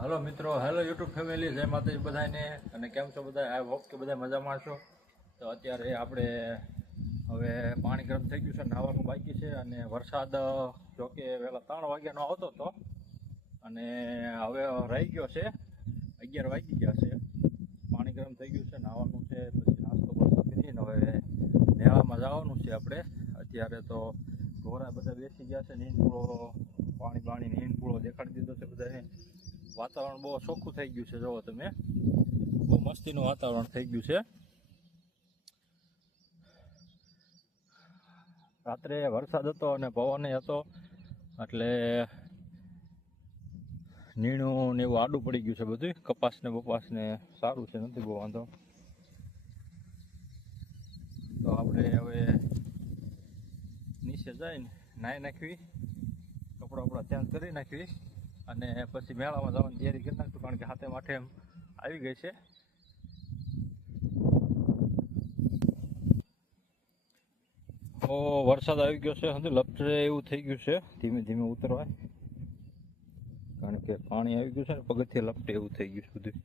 Hello मित्रों, hello YouTube family, जय माताजी बधाने અને કેમ છો બધા? આઈ હોપ કે બધા મજામાં છો। તો અત્યારે આપણે હવે પાણી ગરમ થઈ ગયું છે, નાવાનું બાકી છે અને વરસાદ જો કે વહેલા 3 વાગ્યાનો આવતો હતો અને હવે રહી ગયો છે 11 વાગી ગયા છે। પાણી ગરમ થઈ ગયું છે, નાવાનું છે, પછી નાસ્તો બાસ્તો કરીને હવે મેળામાં જવાનું છે આપણે। અત્યારે તો ઢોરા બધા બેસી ગયા છે, નીંદપૂળો પાણી નીંદપૂળો દેખાડી દીધો છે બધાને। વાતાવરણ બહુ ચોખ્ખું થઈ ગયું છે, જોવો તમે, બહુ મસ્તીનું વાતાવરણ થઈ ગયું છે। રાત્રે વરસાદ હતો અને પવન હતો એટલે નીણું ને એવું આડું પડી ગયું છે બધું, કપાસ ને બપાસ ને સારું છે, નથી બહુ વાંધો। તો આપણે હવે નીચે જઈને નાહી નાખવી, કપડાં બપડા ચેન્જ કરી નાખવી અને પછી મેળામાં જવાની તૈયારી કરી નાખશું, કારણ કે હાથે માઠે એમ આવી ગઈ છે। તો વરસાદ આવી ગયો છે, હજુ લપટે એવું થઈ ગયું છે, ધીમે ધીમે ઉતરવાય, કારણ કે પાણી આવી ગયું છે ને પગથિયે લપટે એવું થઈ ગયું છે બધું।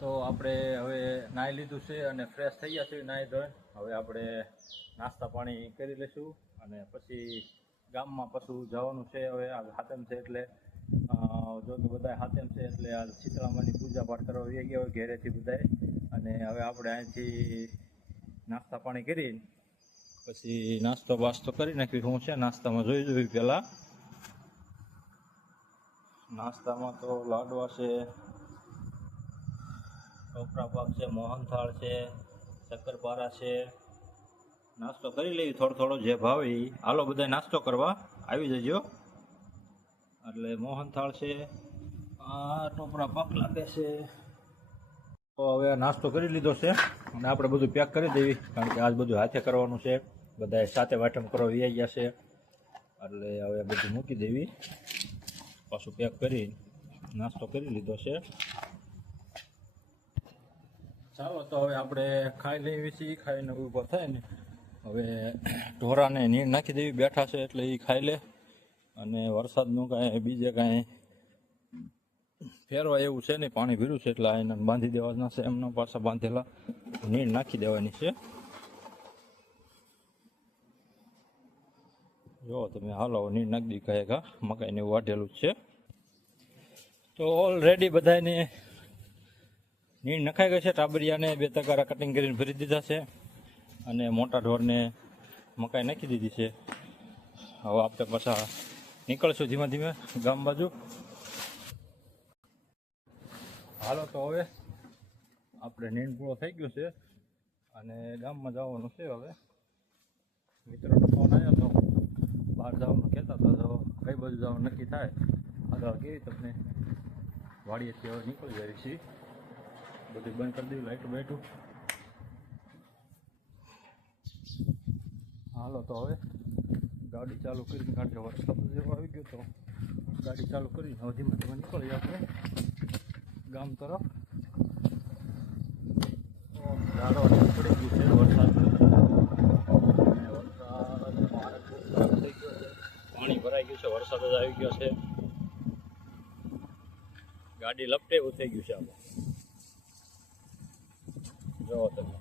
તો આપણે હવે નાહી લીધું છે અને ફ્રેશ થઈ ગયા છે નાહી ધોઈને। હવે આપણે નાસ્તા પાણી કરી લઈશું અને પછી ગામમાં પાછું જવાનું છે। હવે આ હાતમ છે એટલે જો કે બધા હાતમ છે એટલે આ શીતળામાની પૂજા પાઠ કરવા આવી ગયા હોય ઘેરેથી બધાએ, અને હવે આપણે અહીંથી નાસ્તા પાણી કરી પછી નાસ્તો બાસ્તો કરી નાખ્યું। શું છે નાસ્તામાં જોઈ પહેલાં? નાસ્તામાં તો લાડવા છે, ટોપરા પાક છે, મોહનથાળ છે, શક્કરપારા છે। નાસ્તો કરી લેવી થોડો જે ભાવે એ। હાલો બધા નાસ્તો કરવા આવી જજો। એટલે મોહનથાળ છે, આ ટોપરા પાક લાગે છે। તો હવે નાસ્તો કરી લીધો છે અને આપણે બધું પેક કરી દેવી, કારણ કે આજ બધું હાથે કરવાનું છે, બધા સાથે વાટમ કરવા વી ગયા છે એટલે હવે બધું મૂકી દેવી, પાછું પેક કરી નાસ્તો કરી લીધો છે। ચાલો તો હવે આપણે ખાઈ લેવી છીએ, ખાઈને ઊભો થાય ને હવે ઢોરાને નીણ નાખી દેવી, બેઠા છે એટલે એ ખાઈ લે, અને વરસાદનું કાંઈ બીજે કાંઈ ફેરવા એવું છે નહીં, પાણી ભર્યું છે એટલે એને બાંધી દેવાના છે, એમના પાછા બાંધેલા નીણ નાખી દેવાની છે। જો તમે હાલો નીણ નાખી દી, કહે કા મકાઈને એવું વાઢેલું જ છે। તો ઓલરેડી બધાને નીણ નખાઈ ગઈ છે, ટાબરિયાને 2 તગારા કટિંગ કરીને ભરી દીધા છે અને મોટા ઢોરને મકાઈ નાખી દીધી છે। હવે આપણે પાછા નીકળશું ધીમે ધીમે ગામ બાજુ। હાલો તો હવે આપણે નીણ પૂરો થઈ ગયું છે અને ગામમાં જવાનું છે। હવે મિત્રોનો ફોન આવ્યો તો બહાર જવાનું કહેતા હતા, તો કઈ બાજુ જવાનું નક્કી થાય આગળ કેવી તમને વાડીએથી હવે નીકળી જાય છીએ। બધું બંધ કરી દીધું, લાઈટું બાઈટું। હાલો તો હવે ગાડી ચાલુ કરીને, કારણ કે વરસાદ જેવો આવી ગયો તો ગાડી ચાલુ કરી હવે ધીમે ધીમે નીકળીએ આપણે ગામ તરફ। ગાળો પડી ગયું છે વરસાદ, થઈ ગયો છે, પાણી ભરાઈ ગયું છે, વરસાદ જ આવી ગયો છે, ગાડી લપટે એવું થઈ ગયું છે આપણે, જોવો તમે।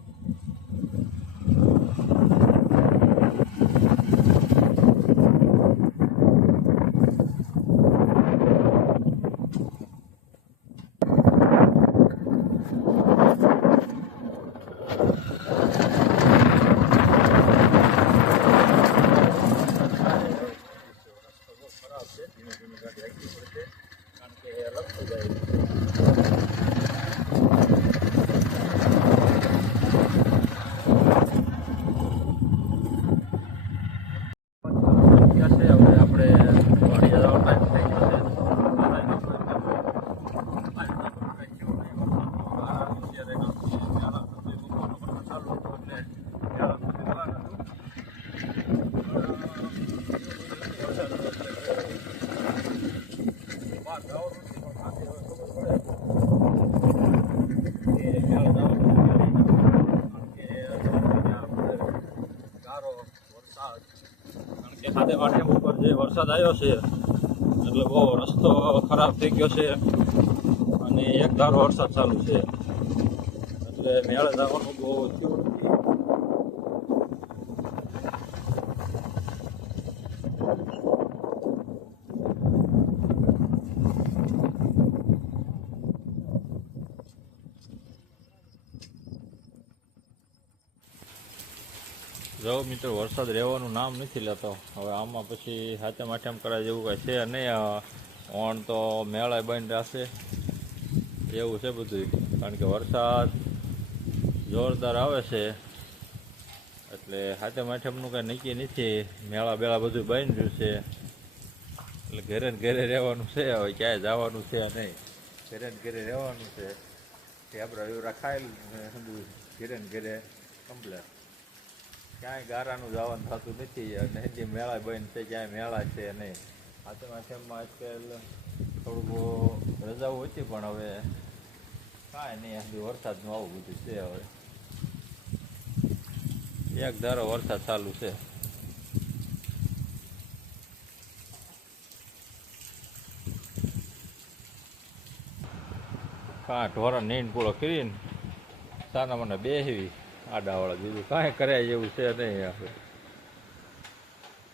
ખાતે માટે માધ્યમ ઉપર જે વરસાદ આવ્યો છે એટલે બહુ રસ્તો ખરાબ થઈ ગયો છે અને એક ધારો વરસાદ ચાલુ છે એટલે મેળે જવાનું બહુ થયું નથી. જો મિત્રો વરસાદ રહેવાનું નામ નથી લેતો. હવે આમાં પછી હાથે માઠેમ કરાય જેવું કાંઈ છે નહીં. ઓણ તો મેળા બંધ રહેશે એવું છે બધું, કારણ કે વરસાદ જોરદાર આવે છે એટલે હાથે માઠેમનું કાંઈ નક્કી નથી. મેળા બેળા બધું બંધ રહ્યું છે એટલે ઘરે ને ઘરે રહેવાનું છે. હવે ક્યાંય જવાનું છે નહીં, ઘરે ને ઘરે રહેવાનું છે. ઢેબરા વેબરા ખાઈ ઘરે ને ઘરે કમ્પ્લેટ. ક્યાંય ગારાનું જવાનું થતું નથી અને હજી મેળા બંધ છે, ક્યાંય મેળા છે નહીં. હાથે માઠેમમાં આજકાલ થોડું બહુ રજાઓ હતી પણ હવે કાંઈ નહીં, હજી વરસાદનું આવું બધું છે. હવે એક ધારો વરસાદ ચાલુ છે. કાં ઢોરા નીણ પૂરો કરીને સાના મને બેહવી આડાવાળા, બીજું કાંઈ કરાય જેવું છે નહીં આપણે,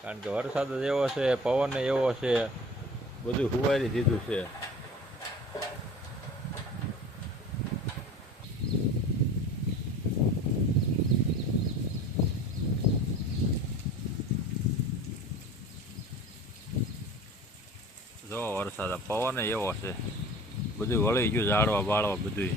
કારણ કે વરસાદ જ એવો છે, પવન એવો છે, બધું હુવારી દીધું છે. જો વરસાદ પવન એવો છે, બધું વળી ગયું, ઝાડવા બાળવા બધું.